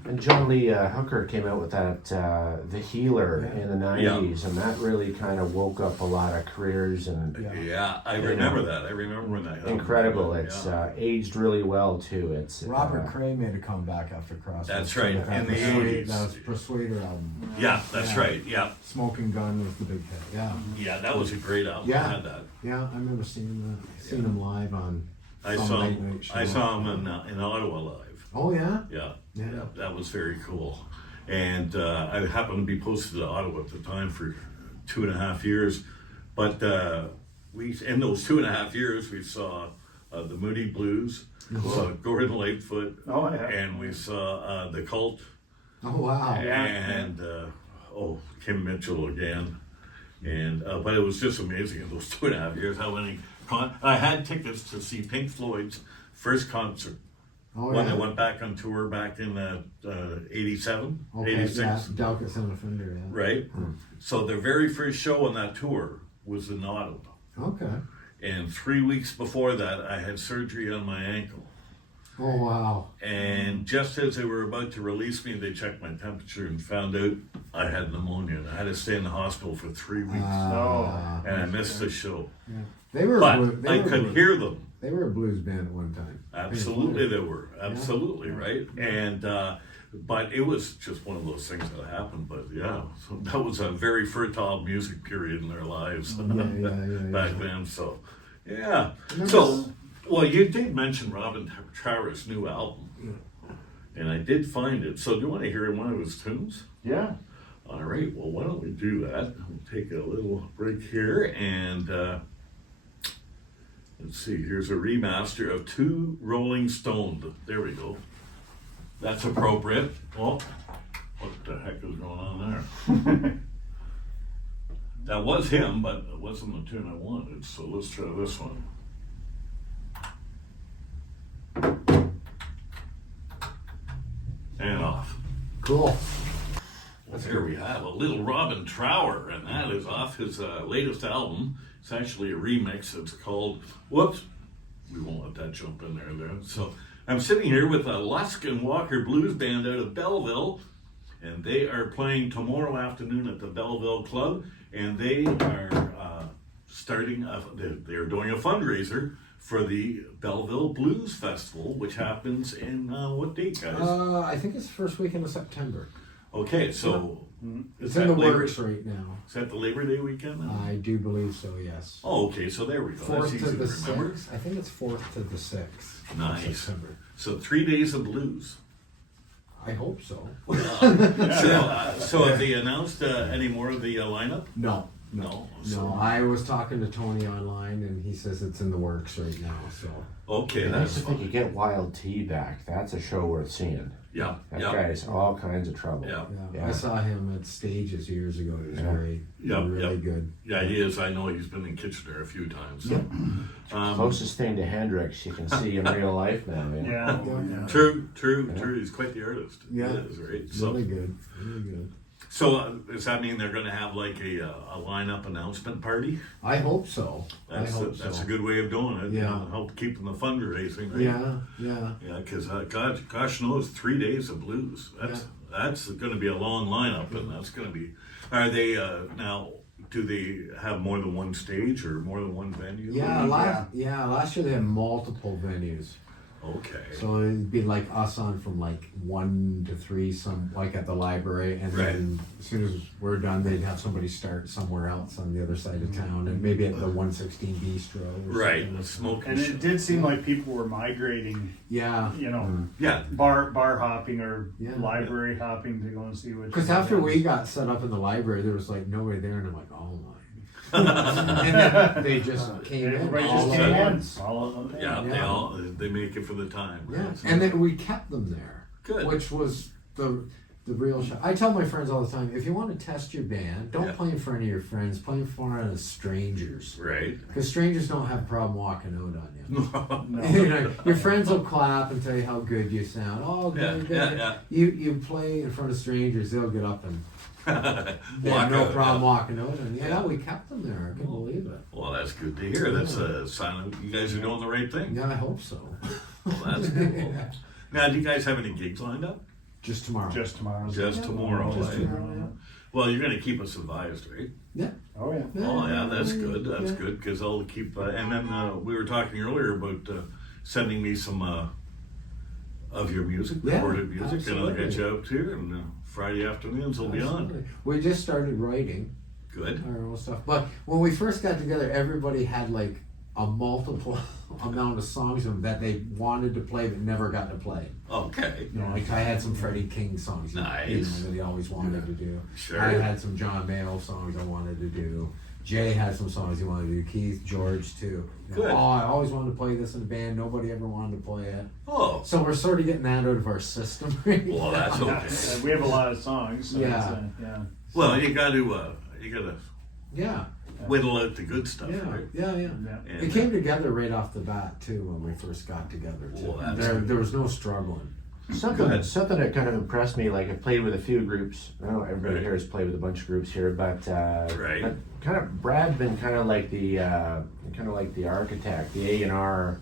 And John Lee Hooker came out with that The Healer in the 90s, and that really kind of woke up a lot of careers and Yeah, I remember that. I remember when that. incredible. happened. It's Yeah. aged really well too. It's Robert Cray made a comeback after Crossroads. That's right, With that in the Persuade- 80s. That was Persuader album. Yeah, that's Yeah. right. Yeah, Smoking Gun was the big hit. Yeah. yeah, that was a great album. Yeah. I had that. Yeah, I remember seeing him live on I some saw late him. night show. I saw him in Ottawa live. Oh yeah? Yeah, Yeah. that was very cool. And I happened to be posted to Ottawa at the time for 2.5 years. But in those 2.5 years, we saw the Moody Blues, we saw Gordon Lightfoot, Oh, yeah. and we saw the Cult, Oh wow. and Kim Mitchell again. And but it was just amazing in those 2.5 years how many. I had tickets to see Pink Floyd's first concert Oh, when yeah. they went back on tour back in 87, Okay, 86. yeah, Delicate Sound of Fender, yeah. Right? So their very first show on that tour was in Ottawa. Okay. And 3 weeks before that, I had surgery on my ankle. Oh, wow. And just as they were about to release me, they checked my temperature and found out I had pneumonia. And I had to stay in the hospital for 3 weeks. Ah. And I missed the show. They were, But they I were could blues- hear them. They were a blues band at one time. Absolutely, they were. Absolutely, Yeah. right? And, but it was just one of those things that happened. But yeah, so that was a very fertile music period in their lives Yeah. back then. So, yeah. Remember- So, well, you did mention Robin Trower's new album. And I did find it. So, do you want to hear one of his tunes? Yeah. All right, well, why don't we do that? We'll take a little break here and let's see, here's a remaster of Two Rolling Stoned. There we go. That's appropriate. Well, what the heck is going on there? That was him, but it wasn't the tune I wanted, so let's try this one. And off. Cool. Well, here we have a little Robin Trower, and that is off his latest album. It's actually a remix. It's called, whoops, we won't let that jump in there. So I'm sitting here with a Luskin Walker Blues Band out of Belleville, and they are playing tomorrow afternoon at the Belleville Club, and they are they're doing a fundraiser for the Belleville Blues Festival, which happens in, what date, guys? I think it's the first weekend of September. Okay, so It's in the works right now. Is that the Labor Day weekend then? I do believe so, yes. Oh, okay, so there we go. That's 4th easy to to the remember. 6th. I think it's 4th to the 6th. Nice. Of September. So 3 days of blues. I hope so. So have they announced any more of the lineup? No. No. No, I was talking to Tony online and he says it's in the works right now, so. Okay, And I that's used to think you fine. get Wild Tea back. That's a show worth seeing. Yeah, That yeah, guy's all kinds of trouble. yeah. Yeah, Yeah. I saw him at Stages years ago. He was Yeah. great. Yeah, Really yeah. good. Yeah, he is. I know he's been in Kitchener a few times. So. Closest thing to Hendrix you can see in real life now. Yeah. Yeah. True. Yeah. He's quite the artist. Yeah. He is, right? So, Really good. Really good. does that mean they're going to have like a lineup announcement party? I hope so. That's, I hope that's so. a good way of doing it. Yeah. You know, help keeping the fundraising. Right? Yeah, yeah. Yeah, because gosh knows, 3 days of blues. That's going to be a long lineup, and that's going to be. Are they now? Do they have more than one stage or more than one venue? Yeah, last year they had multiple venues. Okay. So it'd be like us on from like 1 to 3, some like at the library, and Right. then as soon as we're done, they'd have somebody start somewhere else on the other side of town, and maybe at the 116 Bistro. Or Right. something. The smoking. And it did seem like people were migrating, Yeah. you know, Yeah. bar hopping or Yeah. library hopping to go and see what. Because after we got set up in the library, there was like nobody there, and I'm like, oh my. And then they just came in. Everybody all just at came in. once. All at Yeah. Yeah. They make it for the time. Right? Yeah, So- and then we kept them there. Good. Which was the real shot. I tell my friends all the time, if you want to test your band, don't Yeah. play in front of your friends, play in front of strangers. Right. Because strangers don't have a problem walking out on you. No. You know, your friends will clap and tell you how good you sound. Oh, Yeah, good, yeah, good. yeah. You play in front of strangers, they'll get up and they Walk have no out, problem yeah. walking out on you. Yeah. Yeah, we kept them there. I couldn't believe it. Well, that's good to hear. That's a sign of you guys are doing the right thing. Yeah, I hope so. Well, that's cool. Now, do you guys have any gigs lined up? Just tomorrow. Just tomorrow. Just tomorrow. Just eh? tomorrow, Well, you're going to keep us advised, right? yeah. Oh yeah. Oh, yeah, that's good. That's Yeah. good because I'll keep. And then we were talking earlier about sending me some of your music, Yeah, recorded music, and I'll get absolutely. you out here. And Friday afternoons will be on. Absolutely. We just started writing Good. our own stuff. But when we first got together, everybody had like a multiple amount of songs of them that they wanted to play but never got to play. Okay. You know, like I had some Freddie King songs Nice. that he always wanted to do. Sure. I had some John Mayall songs I wanted to do. Jay had some songs he wanted to do. Keith, George too. You know, Good. oh, I always wanted to play this in a band. Nobody ever wanted to play it. Oh, So we're sort of getting that out of our system right well, that's now. okay. We have a lot of songs. So Yeah. yeah. Well, you got to Yeah, whittle out the good stuff, yeah, right? yeah. Yeah. And, It came together right off the bat too when we first got together too. Well, that's There was no struggling. Something ahead. that kind of impressed me, like I've played with a few groups. I know everybody Right. here has played with a bunch of groups here, but Right. but kind of Brad's been kind of like the architect, the A&R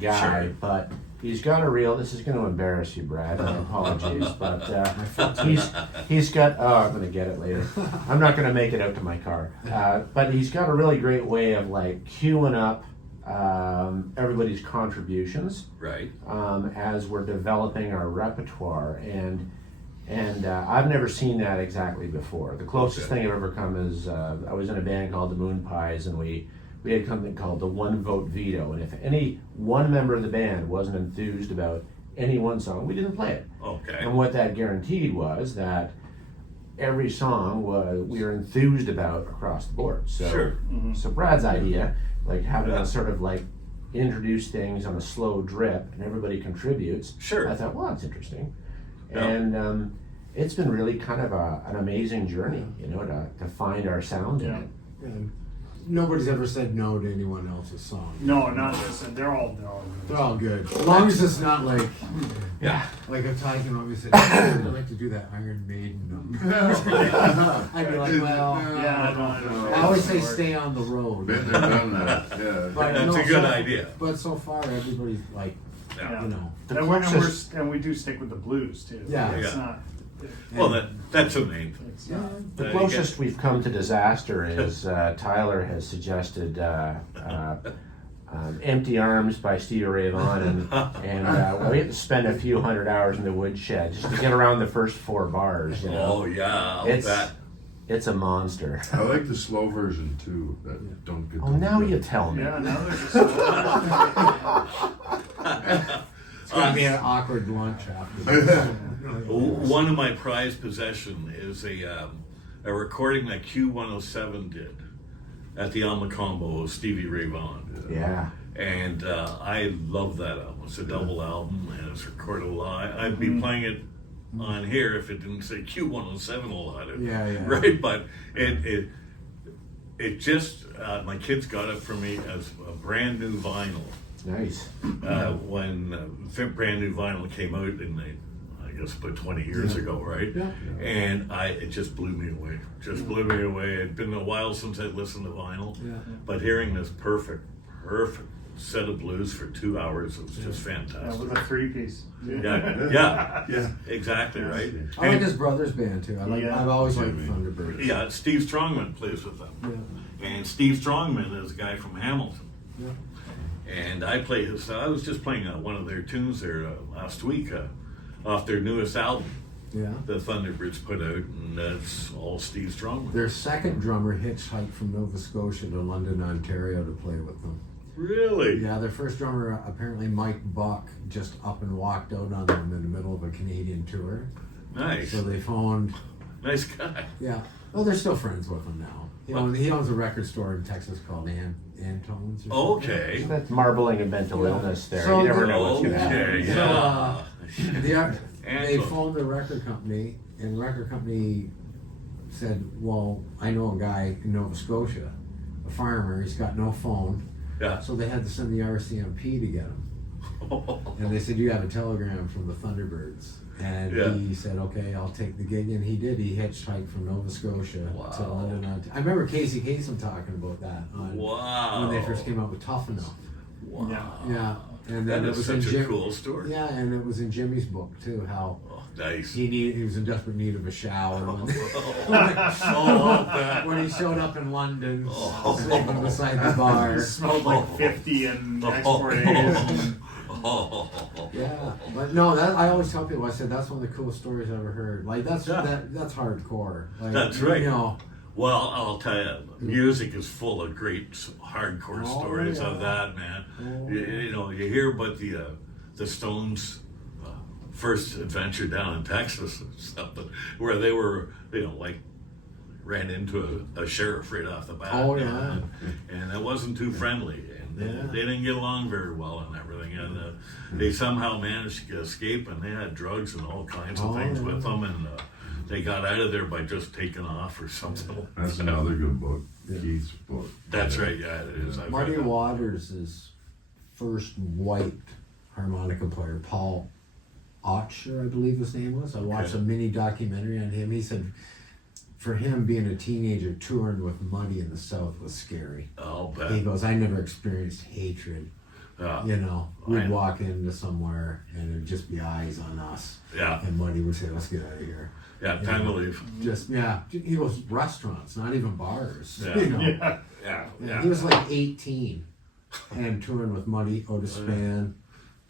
guy, Sure. but he's got a real. This is going to embarrass you, Brad. My apologies, but he's got. Oh, I'm going to get it later. I'm not going to make it out to my car, but he's got a really great way of like queuing up everybody's contributions. Right. As we're developing our repertoire, and I've never seen that exactly before. The closest Okay. thing I've ever come is I was in a band called the Moon Pies, and we had something called the one vote veto, and if any one member of the band wasn't enthused about any one song, we didn't play it. Okay. And what that guaranteed was that every song we were enthused about across the board. So, Sure. so Brad's idea, like having us sort of like introduce things on a slow drip and everybody contributes. Sure. I thought, well, that's interesting. Yeah. And it's been really kind of an amazing journey, you know, to find our sound in Yeah. it. And nobody's ever said no to anyone else's song. No, not this. They're all good. They're all good. As long as it's not like Yeah. like if Ty can always say, I'd like to do that Iron Maiden number. I'd be like, well, Yeah, I don't. I always say stay on the road. Been there, done that, yeah. But That's no, a good so- idea. But so far, everybody's like, Yeah. you know, And we do stick with the blues too. Yeah. It's Yeah. not. Well, that's the main thing. It's yeah, not. The There you closest we've come to disaster is Tyler has suggested Empty Arms by Stevie Ray Vaughan, and we had to spend a few hundred hours in the woodshed just to get around the first 4 bars. You know? Oh yeah, I'll It's- bet. It's a monster. I like the slow version too, that don't get. Oh, now you tell me. Yeah, now they're just. it's gonna be an awkward lunch after this. One of my prized possession is a recording that Q107 did at the Alma Combo of Stevie Ray Vaughan. Yeah. And I love that album. It's a double album and it's recorded live. I'd be playing it on here if it didn't say Q107 a lot. Yeah, yeah. Right, but it just my kids got it for me as a brand new vinyl. Nice. When brand new vinyl came out I guess about 20 years ago, right? Yeah. And it just blew me away. Just blew me away. It'd been a while since I'd listened to vinyl, Yeah. but hearing this perfect set of blues for 2 hours, it was just Yeah, fantastic. with a 3-piece. Yeah, exactly, right? I like And- his brother's band too. Yeah. I've always liked Jimmy. Thunderbirds. yeah, Steve Strongman plays with them. Yeah. And Steve Strongman is a guy from Hamilton. Yeah. And I was just playing one of their tunes there last week off their newest album, Yeah. the Thunderbirds put out, and that's all Steve Strongman. Their second drummer hitchhiked from Nova Scotia to London, Ontario to play with them. Really? Yeah, their first drummer, apparently Mike Buck, just up and walked out on them in the middle of a Canadian tour. Nice. So they phoned, Nice guy. yeah. Well, they're still friends with him now. He owns a record store in Texas called Antone's. Or something. Okay. That's marbling and mental illness there. So you never the- know what's going to Okay, happen. yeah. They phoned the record company, and the record company said, well, I know a guy in Nova Scotia, a farmer, he's got no phone. Yeah. So they had to send the RCMP to get him. And they said, you have a telegram from the Thunderbirds. And Yeah. he said, okay, I'll take the gig. And he did. He hitchhiked from Nova Scotia to Wow. London. I remember Casey Kasem talking about that Wow. when they first came out with Tough Enough. Wow. Yeah. And then That it is was in such a Jim, cool story. Yeah, and it was in Jimmy's book too, how Oh, nice. he was in desperate need of a shower Oh, when he showed up in London, Oh. sleeping beside the bar. It smelled like 50 and export A's. oh. Yeah, but no, that I always tell people. I said that's one of the coolest stories I ever heard. Like that's Yeah. that's hardcore. Like, That's right. You know, Well, I'll tell you, music is full of great hardcore Oh, stories yeah. of that, man. Oh, You know, you hear about the Stones' first adventure down in Texas and stuff, but where they were, you know, like ran into a sheriff right off the bat. Oh, you yeah. know, and it wasn't too friendly, and Yeah. they didn't get along very well and everything, and they somehow managed to escape, and they had drugs and all kinds of Oh, things yeah. with them, and they got out of there by just taking off or something. That's another good book. Keith's book. That's right, yeah, it is. I've Marty read that. Waters' first white harmonica player, Paul Otcher, I believe his name was. I watched a mini documentary on him. He said for him, being a teenager touring with Muddy in the South was scary. I'll bet. He goes, I never experienced hatred. Yeah. You know, we'd walk into somewhere and it'd just be eyes on us. Yeah. And Muddy would say, let's get out of here. Yeah, time to leave. Just, he was restaurants, not even bars. Yeah. You know? Yeah. He was like 18 and touring with Muddy, Otis Band,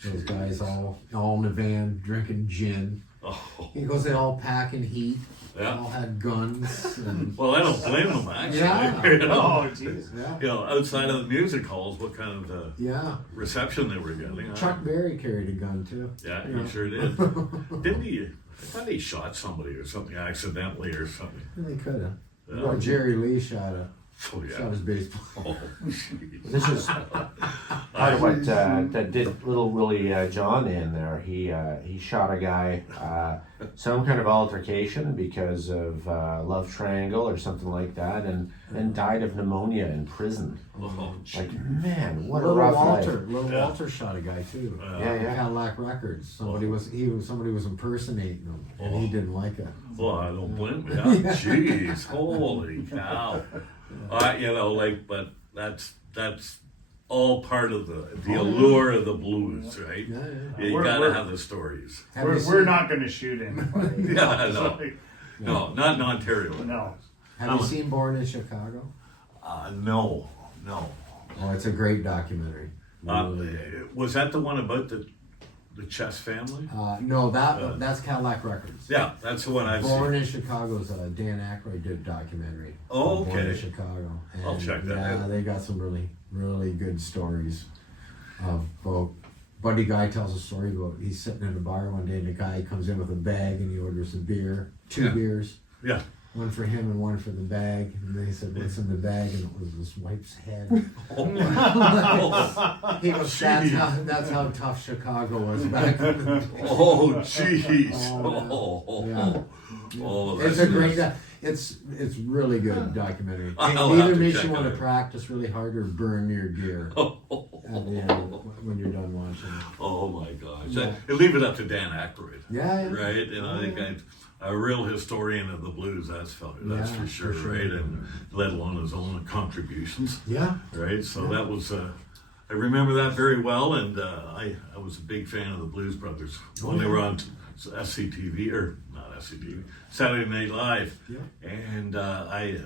those guys all in the van drinking gin. Oh. He goes, they all packing heat. Yeah. All had guns. And, Well, I don't blame them, actually. Yeah. You know? Oh, jeez. yeah. You know, outside of the music halls, what kind of Yeah. reception they were getting. Chuck Berry carried a gun too. Yeah, Yeah. he sure did. Didn't he? I thought he shot somebody or something accidentally or something. They could have. Yeah. Well, Jerry Lee shot Oh, yeah. his baseball. Oh, jeez. This is part of what that did little Willie John in there. He shot a guy, some kind of altercation because of love triangle or something like that, and died of pneumonia in prison. Oh, Like, man, what a Little rough Walter, life. Little Yeah. Walter shot a guy too. Yeah. Cadillac Records. Somebody was impersonating him, and he didn't like it. Well, I don't blame him. Yeah. Jeez, holy cow. You know, like, but that's all part of the allure of the blues, right? Yeah, You We're- gotta we're- have the stories. Have you We're seen, not going to shoot anybody. Yeah, It's no. like, No, not in Ontario. no. Have you seen Born in Chicago? No. Oh, it's a great documentary. Really. Was that the one about the Chess family? No, that's Cadillac Records. Yeah, that's the one I've Born seen. in Chicago's Dan Aykroyd did a documentary. Oh, Born in okay. Chicago. And I'll check that yeah, out. they got some really, really good stories of both. Buddy Guy tells a story about he's sitting in a bar one day and the guy comes in with a bag and he orders a beer, two Yeah. beers. Yeah. One for him and one for the bag. And then he said, what's in the bag? And it was this wife's head. He goes, that's how tough Chicago was back then. Oh, jeez. Oh, yeah. Oh, It's that's a great, it's really good documentary. I'll It have either to makes check you it want to out. practice really hard or burn your gear at the end when you're done watching it. Oh my gosh. Yeah. I leave it up to Dan Aykroyd. Yeah. Right? And I think I'm a real historian of the blues, that's Yeah, for sure, for sure. right? And let alone his own contributions, Yeah. right? So that was, I remember that very well, and I was a big fan of the Blues Brothers when they were on SCTV, or not SCTV, Saturday Night Live. Yeah. And I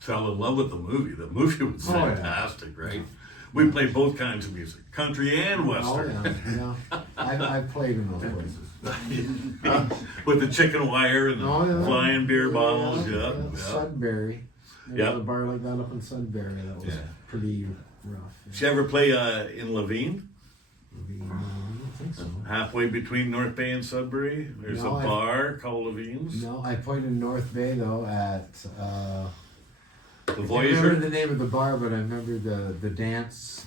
fell in love with the movie. The movie was Oh, yeah. fantastic, right? We played both kinds of music, country and Oh, western. yeah. I've played in those places. With the chicken wire and the Oh, yeah. flying beer bottles, yeah. Sudbury. There Yeah. was a bar like that up in Sudbury that was Yeah. pretty rough. Did you ever play in Levine? No, I don't think so. Halfway between North Bay and Sudbury? There's No, a bar called Levine's. No, I played in North Bay though at The I can't remember Voyager? the name of the bar, but I remember the dance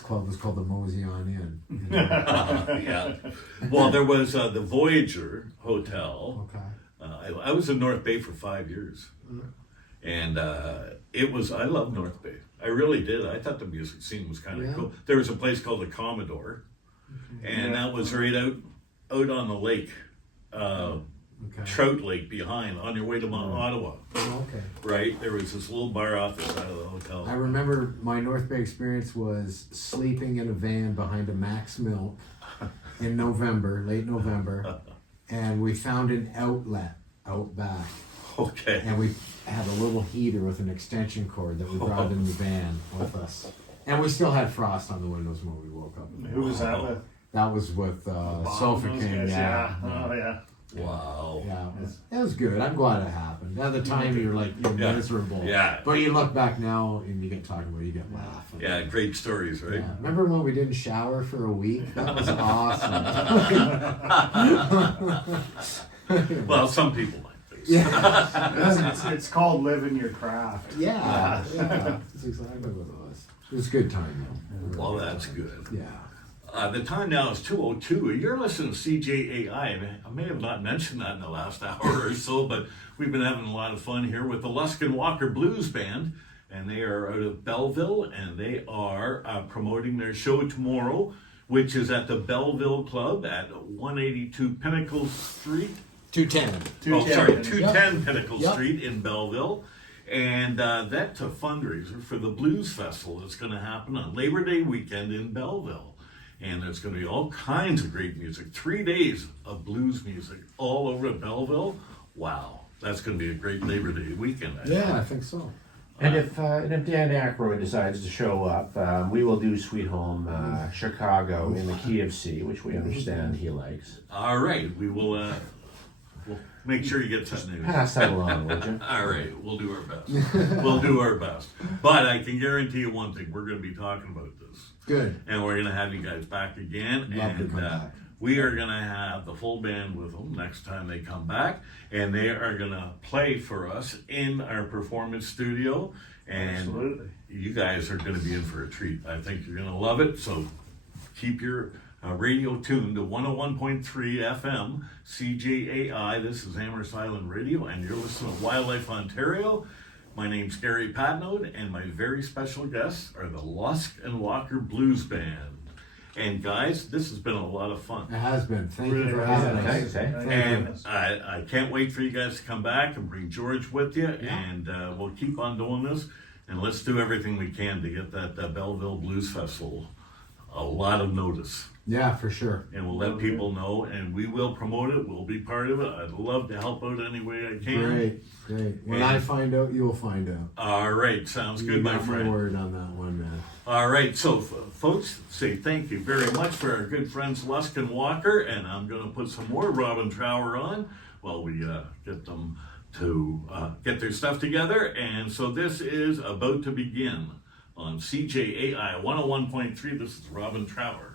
club was called the Mosey on Inn. You know? Yeah. Well, there was the Voyager Hotel. Okay. I was in North Bay for 5 years. And I love North Bay. I really did. I thought the music scene was kind of Yeah. cool. There was a place called the Commodore, and that was right out on the lake, Okay. Trout Lake behind, on your way to Mount Ottawa. Oh, okay. Right? There was this little bar off the side of the hotel. I remember my North Bay experience was sleeping in a van behind a Max Milk in November, late November, and we found an outlet out back. Okay. And we had a little heater with an extension cord that we brought in the van with us. And we still had frost on the windows when we woke up. Who was that with? That was with Sofa Those King, guys, yeah. Oh, yeah. Wow. Yeah, it was good. I'm glad it happened. At the time, you're Yeah. miserable. Yeah. But you look back now and you get talking about it, you get laughing. Yeah, great stories, right? Yeah. Remember when we didn't shower for a week? That was awesome. Well, some people like this. Yeah. It's called living your craft. Yeah. That's exactly what it was. It was a good time though. Well, that's good. Yeah. The time now is 2:02. You're listening to CJAI, and I may have not mentioned that in the last hour or so, but we've been having a lot of fun here with the Luskin Walker Blues Band, and they are out of Belleville, and they are promoting their show tomorrow, which is at the Belleville Club at 182 Pinnacle Street. 210. Oh, sorry, 210 Yep. Pinnacle Yep. Street in Belleville. And that's a fundraiser for the Blues Festival that's going to happen on Labor Day weekend in Belleville. And there's going to be all kinds of great music. 3 days of blues music all over Belleville. Wow, that's going to be a great Labor Day weekend. Yeah, I think so. And if Dan Aykroyd decides to show up, we will do Sweet Home Chicago in the key of C, which we understand he likes. All right, we will we'll make sure you get that news. Pass that along, would you? All right, we'll do our best. We'll do our best. But I can guarantee you one thing, we're going to be talking about this. Good. And we're going to have you guys back again. Love to And come back. we are going to have the full band with them next time they come back. And they are going to play for us in our performance studio. And Absolutely. you guys are going to be in for a treat. I think you're going to love it. So keep your radio tuned to 101.3 FM, CJAI. This is Amherst Island Radio, and you're listening to Wildlife Ontario. My name's Gary Patnode, and my very special guests are the Luskin Walker Blues Band. And guys, this has been a lot of fun. It has been. Thank you Really for has. having us. Thanks, eh? Thank And goodness. I can't wait for you guys to come back and bring George with you, Yeah. and we'll keep on doing this. And let's do everything we can to get that Belleville Blues Festival a lot of notice. Yeah, for sure. And we'll let people know, and we will promote it. We'll be part of it. I'd love to help out any way I can. Great, great. When And- I find out, you'll find out. All right, sounds You good, my got friend. word on that one, man. All right, so folks, say thank you very much for our good friends Luskin Walker, and I'm going to put some more Robin Trower on while we get them to get their stuff together. And so this is about to begin on CJAI 101.3. This is Robin Trower.